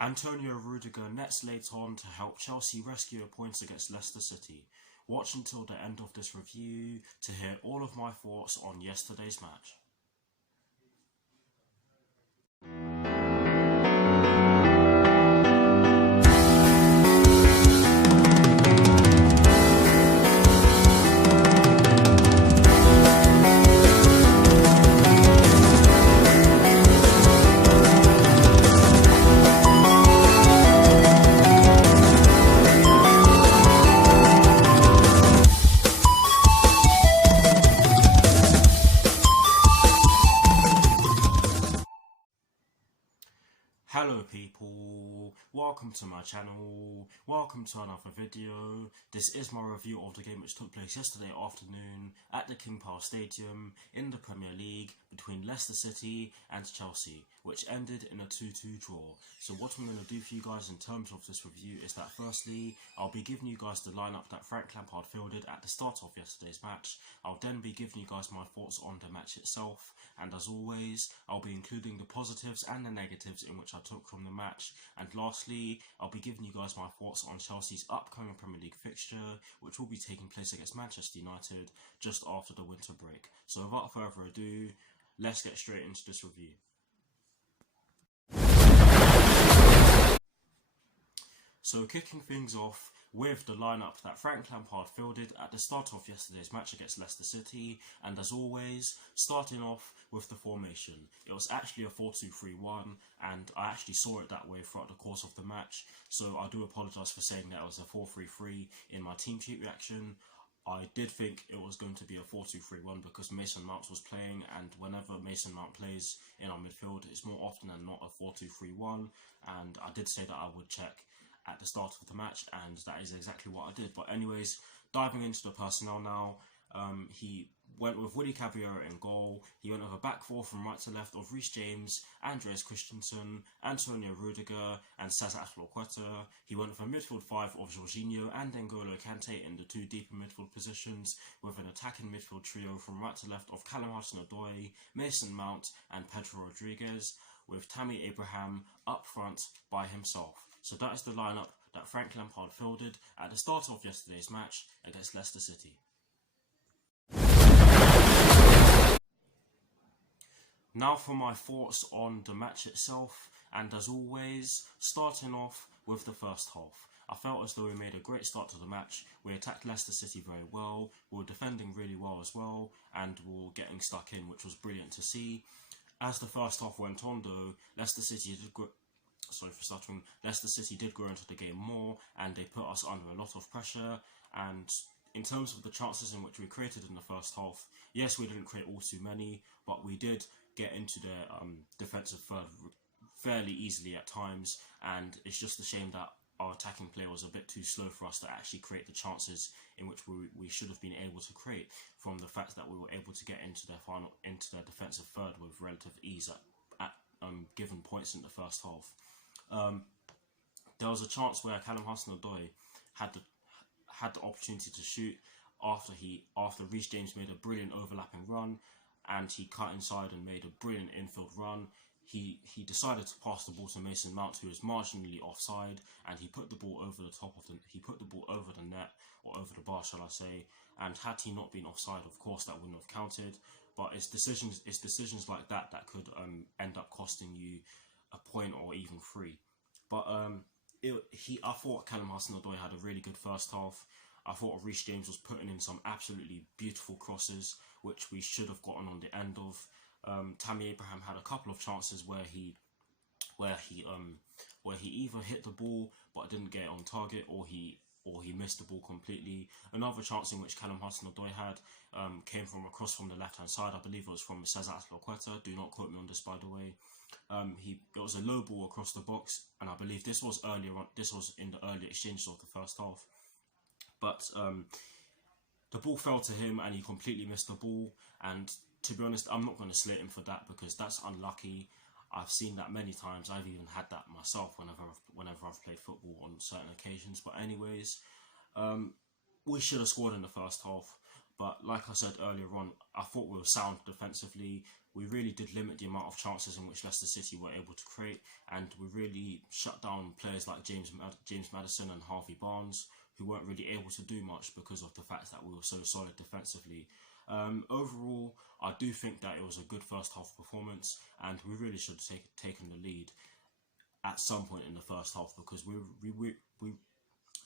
Antonio Rudiger nets late on to help Chelsea rescue a point against Leicester City. Watch until the end of this review to hear all of my thoughts on yesterday's match. Hello people, welcome to my channel, welcome to another video. This is my review of the game which took place yesterday afternoon at the King Power Stadium in the Premier League between Leicester City and Chelsea, which ended in a 2-2 draw. So what I'm going to do for you guys in terms of this review is that firstly, I'll be giving you guys the lineup that Frank Lampard fielded at the start of yesterday's match. I'll then be giving you guys my thoughts on the match itself, and as always, I'll be including the positives and the negatives in which I took from the match, and lastly, I'll be giving you guys my thoughts on Chelsea's upcoming Premier League fixture, which will be taking place against Manchester United just after the winter break. So without further ado, let's get straight into this review. So kicking things off with the lineup that Frank Lampard fielded at the start of yesterday's match against Leicester City, and as always, starting off with the formation. It was actually a 4-2-3-1, and I actually saw it that way throughout the course of the match, so I do apologise for saying that it was a 4-3-3 in my team sheet reaction. I did think it was going to be a 4-2-3-1 because Mason Mount was playing, and whenever Mason Mount plays in our midfield, it's more often than not a 4-2-3-1, and I did say that I would check at the start of the match, and that is exactly what I did. But anyways, diving into the personnel now, he went with Willy Caballero in goal. He went with a back four from right to left of Reece James, Andreas Christensen, Antonio Rudiger and Cesar Azpilicueta. He went with a midfield five of Jorginho and N'Golo Kante in the two deeper midfield positions, with an attacking midfield trio from right to left of Callum Hudson-Odoi, Mason Mount and Pedro Rodriguez, with Tammy Abraham up front by himself. So that is the lineup that Frank Lampard fielded at the start of yesterday's match against Leicester City. Now for my thoughts on the match itself, and as always, starting off with the first half. I felt as though we made a great start to the match. We attacked Leicester City very well, we were defending really well as well, and we were getting stuck in, which was brilliant to see. As the first half went on though, Leicester City did grow into the game more, and they put us under a lot of pressure. And in terms of the chances in which we created in the first half, yes, we didn't create all too many, but we did get into their defensive third fairly easily at times, and it's just a shame that our attacking play was a bit too slow for us to actually create the chances in which we should have been able to create, from the fact that we were able to get into their defensive third with relative ease at given points in the first half. There was a chance where Callum Hudson-Odoi had the opportunity to shoot after Reece James made a brilliant overlapping run, and he cut inside and made a brilliant infield run. He decided to pass the ball to Mason Mount, who was marginally offside, and he put the ball over the net, or over the bar, shall I say. And had he not been offside, of course, that wouldn't have counted. But it's decisions like that that could end up costing you a point or even three. But I thought Callum Hudson-Odoi had a really good first half. I thought Reece James was putting in some absolutely beautiful crosses, which we should have gotten on the end of. Tammy Abraham had a couple of chances where he either hit the ball but didn't get it on target, or he missed the ball completely. Another chance in which Callum Hudson-Odoi had came from across from the left hand side. I believe it was from Cesar Azpilicueta. Do not quote me on this, by the way. It was a low ball across the box, and I believe this was earlier on. This was in the early exchanges of the first half. But the ball fell to him, and he completely missed the ball. And to be honest, I'm not going to slate him for that, because that's unlucky. I've seen that many times. I've even had that myself whenever I've played football on certain occasions. But anyways, we should have scored in the first half. But like I said earlier on, I thought we were sound defensively. We really did limit the amount of chances in which Leicester City were able to create, and we really shut down players like James Maddison and Harvey Barnes, who weren't really able to do much because of the fact that we were so solid defensively. Overall, I do think that it was a good first half performance, and we really should have taken the lead at some point in the first half, because we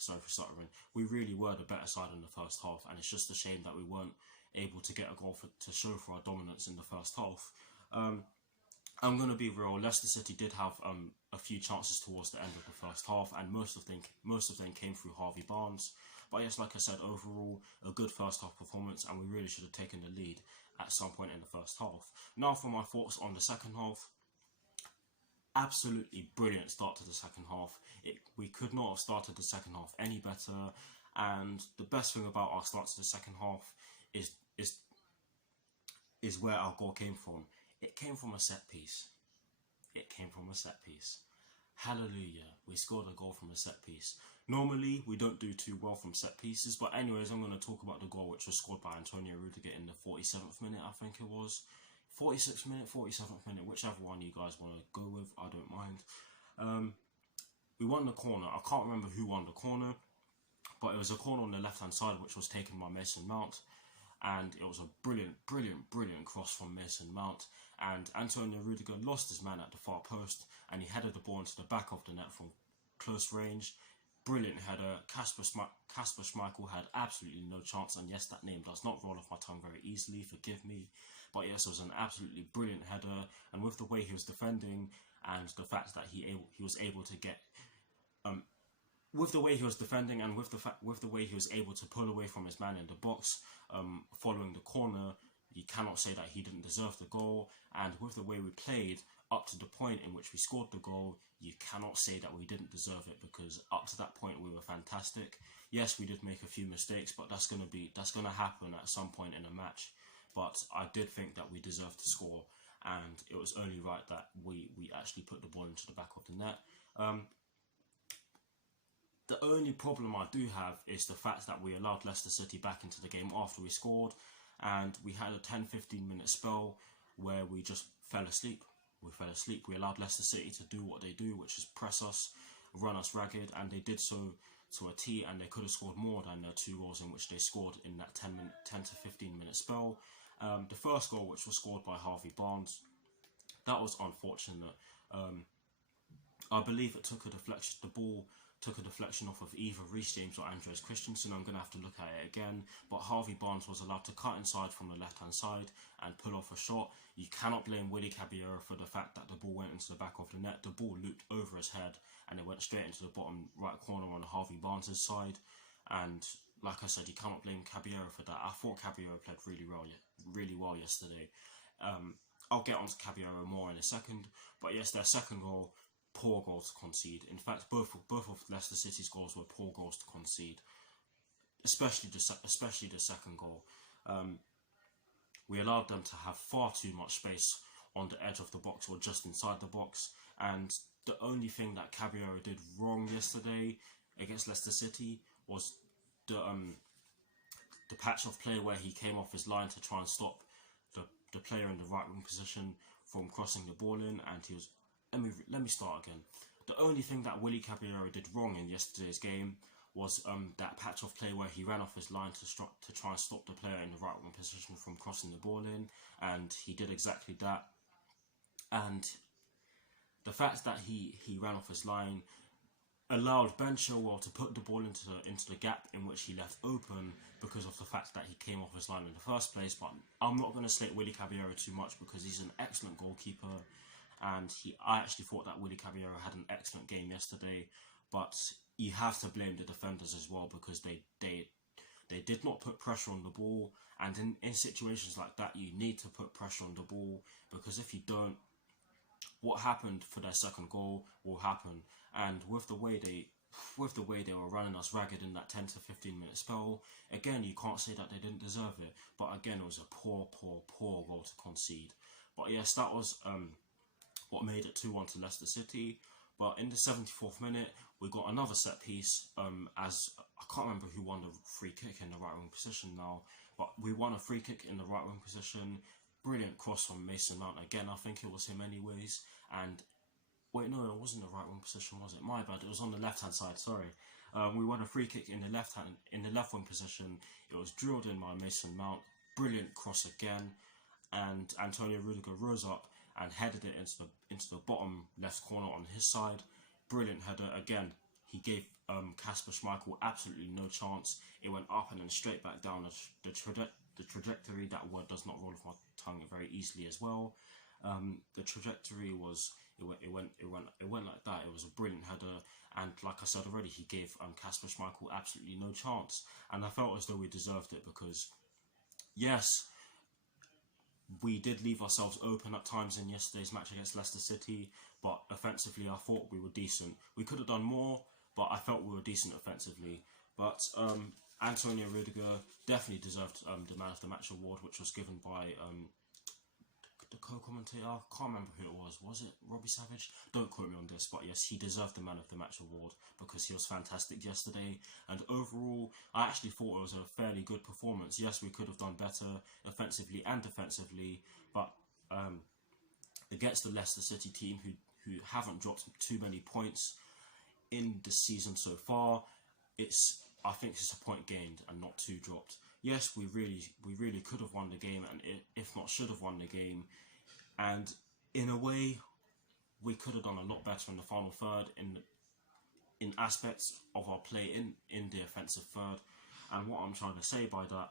sorry for stuttering, we really were the better side in the first half, and it's just a shame that we weren't able to get a goal to show for our dominance in the first half. I'm going to be real, Leicester City did have a few chances towards the end of the first half, and most of them came through Harvey Barnes. But yes, like I said, overall, a good first half performance, and we really should have taken the lead at some point in the first half. Now for my thoughts on the second half. Absolutely brilliant start to the second half. We could not have started the second half any better, and the best thing about our start to the second half is where our goal came from. It came from a set piece. It came from a set piece. Hallelujah, we scored a goal from a set piece. Normally, we don't do too well from set pieces, but anyways, I'm going to talk about the goal which was scored by Antonio Rudiger in the 47th minute, I think it was. 46th minute, 47th minute, whichever one you guys want to go with, I don't mind. We won the corner. I can't remember who won the corner, but it was a corner on the left-hand side which was taken by Mason Mount, and it was a brilliant cross from Mason Mount, and Antonio Rudiger lost his man at the far post, and he headed the ball into the back of the net from close range. Brilliant header. Kasper Schmeichel had absolutely no chance, and yes, that name does not roll off my tongue very easily, forgive me. But yes, it was an absolutely brilliant header, and with the way he was defending, and the fact that he was able to get, with the way he was defending, and with the way he was able to pull away from his man in the box, following the corner, you cannot say that he didn't deserve the goal. And with the way we played up to the point in which we scored the goal, you cannot say that we didn't deserve it, because up to that point we were fantastic. Yes, we did make a few mistakes, but that's gonna happen at some point in a match. But I did think that we deserved to score, and it was only right that we actually put the ball into the back of the net. The only problem I do have is the fact that we allowed Leicester City back into the game after we scored, and we had a 10-15 minute spell where we just fell asleep. We allowed Leicester City to do what they do, which is press us, run us ragged, and they did so to a T, and they could have scored more than their 2 goals in which they scored in that 10 to 15 minute spell. The first goal, which was scored by Harvey Barnes, that was unfortunate. I believe it took a deflection. The ball took a deflection off of either Reece James or Andreas Christensen. I'm going to have to look at it again. But Harvey Barnes was allowed to cut inside from the left-hand side and pull off a shot. You cannot blame Willy Caballero for the fact that the ball went into the back of the net. The ball looped over his head and it went straight into the bottom right corner on Harvey Barnes' side. And like I said, you cannot blame Caballero for that. I thought Caballero played really well yesterday. I'll get onto Caballero more in a second. But yes, their second goal, poor goal to concede. In fact, both of Leicester City's goals were poor goals to concede, especially the second goal. We allowed them to have far too much space on the edge of the box or just inside the box, and the only thing that Caballero did wrong yesterday against Leicester City was the patch of play where he came off his line to try and stop the player in the right wing position from crossing the ball in, and he was. Let me start again. The only thing that Willy Caballero did wrong in yesterday's game was that patch of play where he ran off his line to try and stop the player in the right wing position from crossing the ball in, and he did exactly that. And the fact that he ran off his line allowed Ben Chilwell to put the ball into the gap in which he left open because of the fact that he came off his line in the first place. But I'm not going to slate Willy Caballero too much because he's an excellent goalkeeper, and I actually thought that Willy Caballero had an excellent game yesterday. But you have to blame the defenders as well, because they did not put pressure on the ball, and in situations like that you need to put pressure on the ball, because if you don't, what happened for their second goal will happen. And with the way they were running us ragged in that 10 to 15 minute spell, again, you can't say that they didn't deserve it. But again, it was a poor goal to concede. But yes, that was what made it 2-1 to Leicester City. But in the 74th minute, we got another set piece. As I can't remember who won the free kick in the right wing position now, but we won a free kick in the right wing position. Brilliant cross from Mason Mount again. I think it was him anyways. And wait, no, it wasn't the right wing position, was it? My bad. It was on the left hand side. Sorry. We won a free kick in the left wing position. It was drilled in by Mason Mount. Brilliant cross again, and Antonio Rudiger rose up and headed it into the bottom left corner on his side. Brilliant header again. He gave Kasper Schmeichel absolutely no chance. It went up and then straight back down the trajectory. That word does not roll off my tongue very easily as well. The trajectory was it went like that. It was a brilliant header, and like I said already, he gave Kasper Schmeichel absolutely no chance. And I felt as though we deserved it because, yes, we did leave ourselves open at times in yesterday's match against Leicester City, but offensively I thought we were decent. We could have done more, but I felt we were decent offensively. But Antonio Rudiger definitely deserved the Man of the Match award, which was given by the co-commentator. I can't remember who it was. Was it Robbie Savage? Don't quote me on this, but yes, he deserved the Man of the Match award because he was fantastic yesterday. And overall, I actually thought it was a fairly good performance. Yes, we could have done better offensively and defensively, but against the Leicester City team who haven't dropped too many points in the season so far, I think it's a point gained and not two dropped. Yes, we really could have won the game, and if not should have won the game. And in a way, we could have done a lot better in the final third in aspects of our play in the offensive third. And what I'm trying to say by that,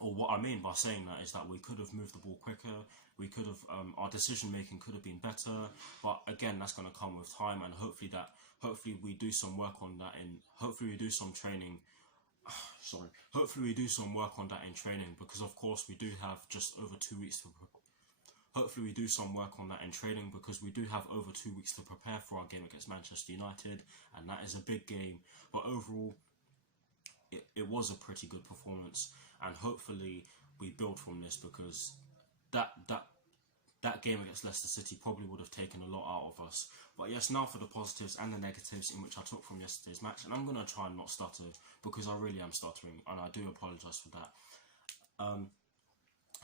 or what I mean by saying that, is that we could have moved the ball quicker. We could have our decision making could have been better. But again, that's going to come with time, and hopefully we do some work on that. Hopefully we do some training. Hopefully we do some work on that in training, because of course we do have just over 2 weeks to Hopefully we do some work on that in training, because we do have over 2 weeks to prepare for our game against Manchester United, and that is a big game. But overall, it was a pretty good performance, and hopefully we build from this, because that game against Leicester City probably would have taken a lot out of us. But yes, now for the positives and the negatives in which I took from yesterday's match. And I'm going to try and not stutter, because I really am stuttering, and I do apologise for that.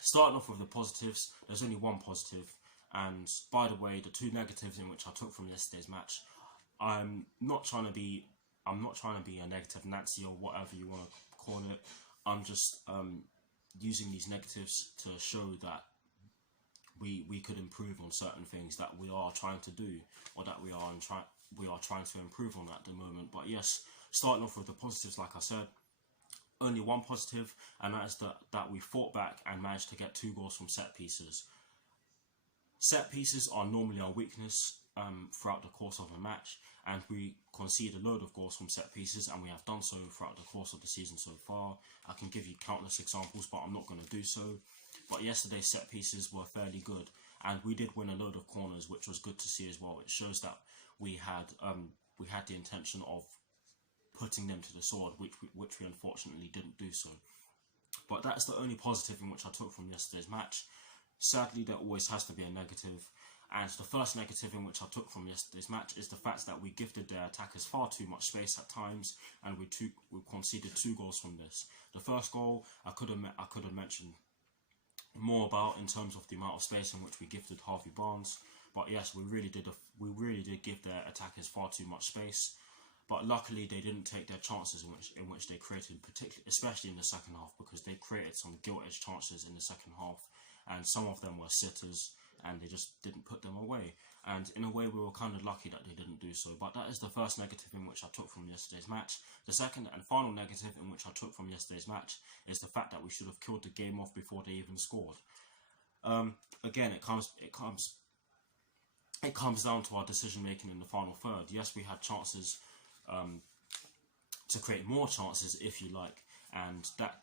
Starting off with the positives, there's only one positive. And by the way, the two negatives in which I took from yesterday's match, I'm not trying to be a negative Nancy or whatever you want to call it. I'm just using these negatives to show that we could improve on certain things that we are trying to do, or that we are trying to improve on at the moment. But yes, starting off with the positives, like I said, only one positive, and that is that we fought back and managed to get 2 goals from set pieces. Set pieces are normally our weakness throughout the course of a match, and we concede a load of goals from set pieces, and we have done so throughout the course of the season so far. I can give you countless examples, but I'm not going to do so. But yesterday's set pieces were fairly good, and we did win a load of corners, which was good to see as well. It shows that we had the intention of putting them to the sword, which we unfortunately didn't do so. But that's the only positive in which I took from yesterday's match. Sadly, there always has to be a negative, and the first negative in which I took from yesterday's match is the fact that we gifted their attackers far too much space at times, and we conceded 2 goals from this. The first goal I could have mentioned more about in terms of the amount of space in which we gifted Harvey Barnes. But yes, we really did give their attackers far too much space. But luckily, they didn't take their chances in which they created, especially in the second half, because they created some gilt-edged chances in the second half, and some of them were sitters, and they just didn't put them away. And in a way, we were kind of lucky that they didn't do so. But that is the first negative in which I took from yesterday's match. The second and final negative in which I took from yesterday's match is the fact that we should have killed the game off before they even scored. Again, it comes down to our decision making in the final third. Yes, we had chances to create more chances, if you like, and that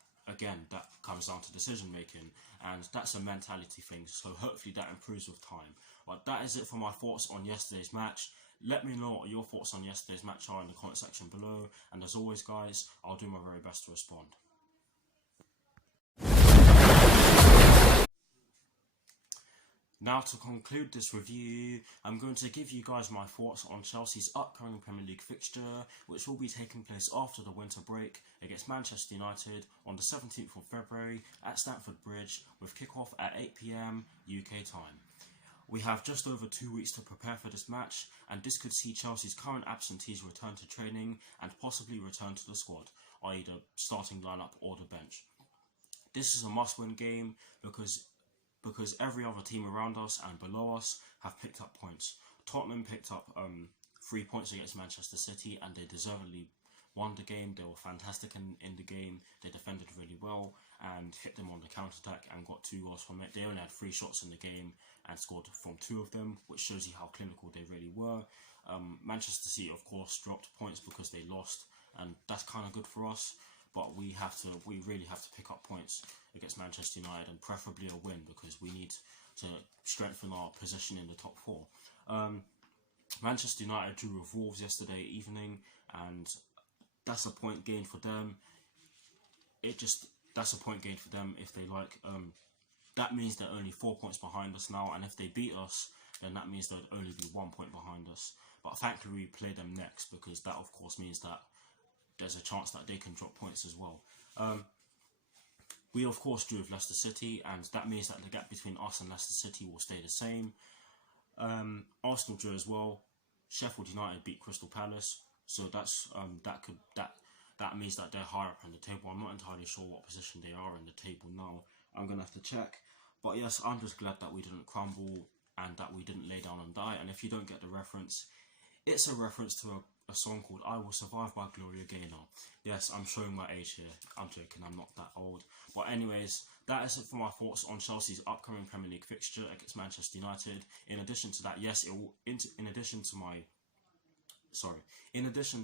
comes down to decision making, and that's a mentality thing, so hopefully that improves with time. But that is it for my thoughts on yesterday's match. Let me know what your thoughts on yesterday's match are in the comment section below, and as always guys, I'll do my very best to respond. Now to conclude this review, I'm going to give you guys my thoughts on Chelsea's upcoming Premier League fixture, which will be taking place after the winter break against Manchester United on the 17th of February at Stamford Bridge, with kick-off at 8 PM UK time. We have just over 2 weeks to prepare for this match, and this could see Chelsea's current absentees return to training and possibly return to the squad, i.e. the starting lineup or the bench. This is a must-win game because every other team around us and below us have picked up points. Tottenham picked up 3 points against Manchester City, and they deservedly won the game. They were fantastic in the game. They defended really well and hit them on the counter-attack and got 2 goals from it. They only had 3 shots in the game and scored from 2 of them, which shows you how clinical they really were. Manchester City, of course, dropped points because they lost, and that's kind of good for us. But we really have to pick up points against Manchester United, and preferably a win, because we need to strengthen our position in the top 4. Manchester United drew with Wolves yesterday evening, and that's a point gained for them. That's a point gained for them if they like. That means they're only 4 points behind us now, and if they beat us, then that means they'd only be 1 point behind us. But thankfully we play them next, because that of course means that there's a chance that they can drop points as well. We of course drew with Leicester City, and that means that the gap between us and Leicester City will stay the same. Arsenal drew as well. Sheffield United beat Crystal Palace, so that means that they're higher up on the table. I'm not entirely sure what position they are in the table now. I'm gonna have to check. But yes, I'm just glad that we didn't crumble and that we didn't lay down and die. And if you don't get the reference, it's a reference to a song called I Will Survive by Gloria Gaynor. Yes, I'm showing my age here. I'm joking, I'm not that old. But anyways, that is it for my thoughts on Chelsea's upcoming Premier League fixture against Manchester United. In addition to that, yes, in addition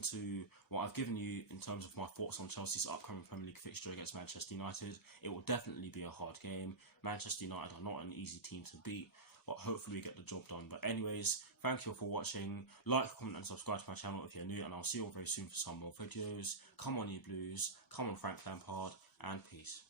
to what I've given you in terms of my thoughts on Chelsea's upcoming Premier League fixture against Manchester United, it will definitely be a hard game. Manchester United are not an easy team to beat, but hopefully we get the job done. But anyways, thank you all for watching. Like, comment and subscribe to my channel if you're new, and I'll see you all very soon for some more videos. Come on, you Blues. Come on, Frank Lampard. And peace.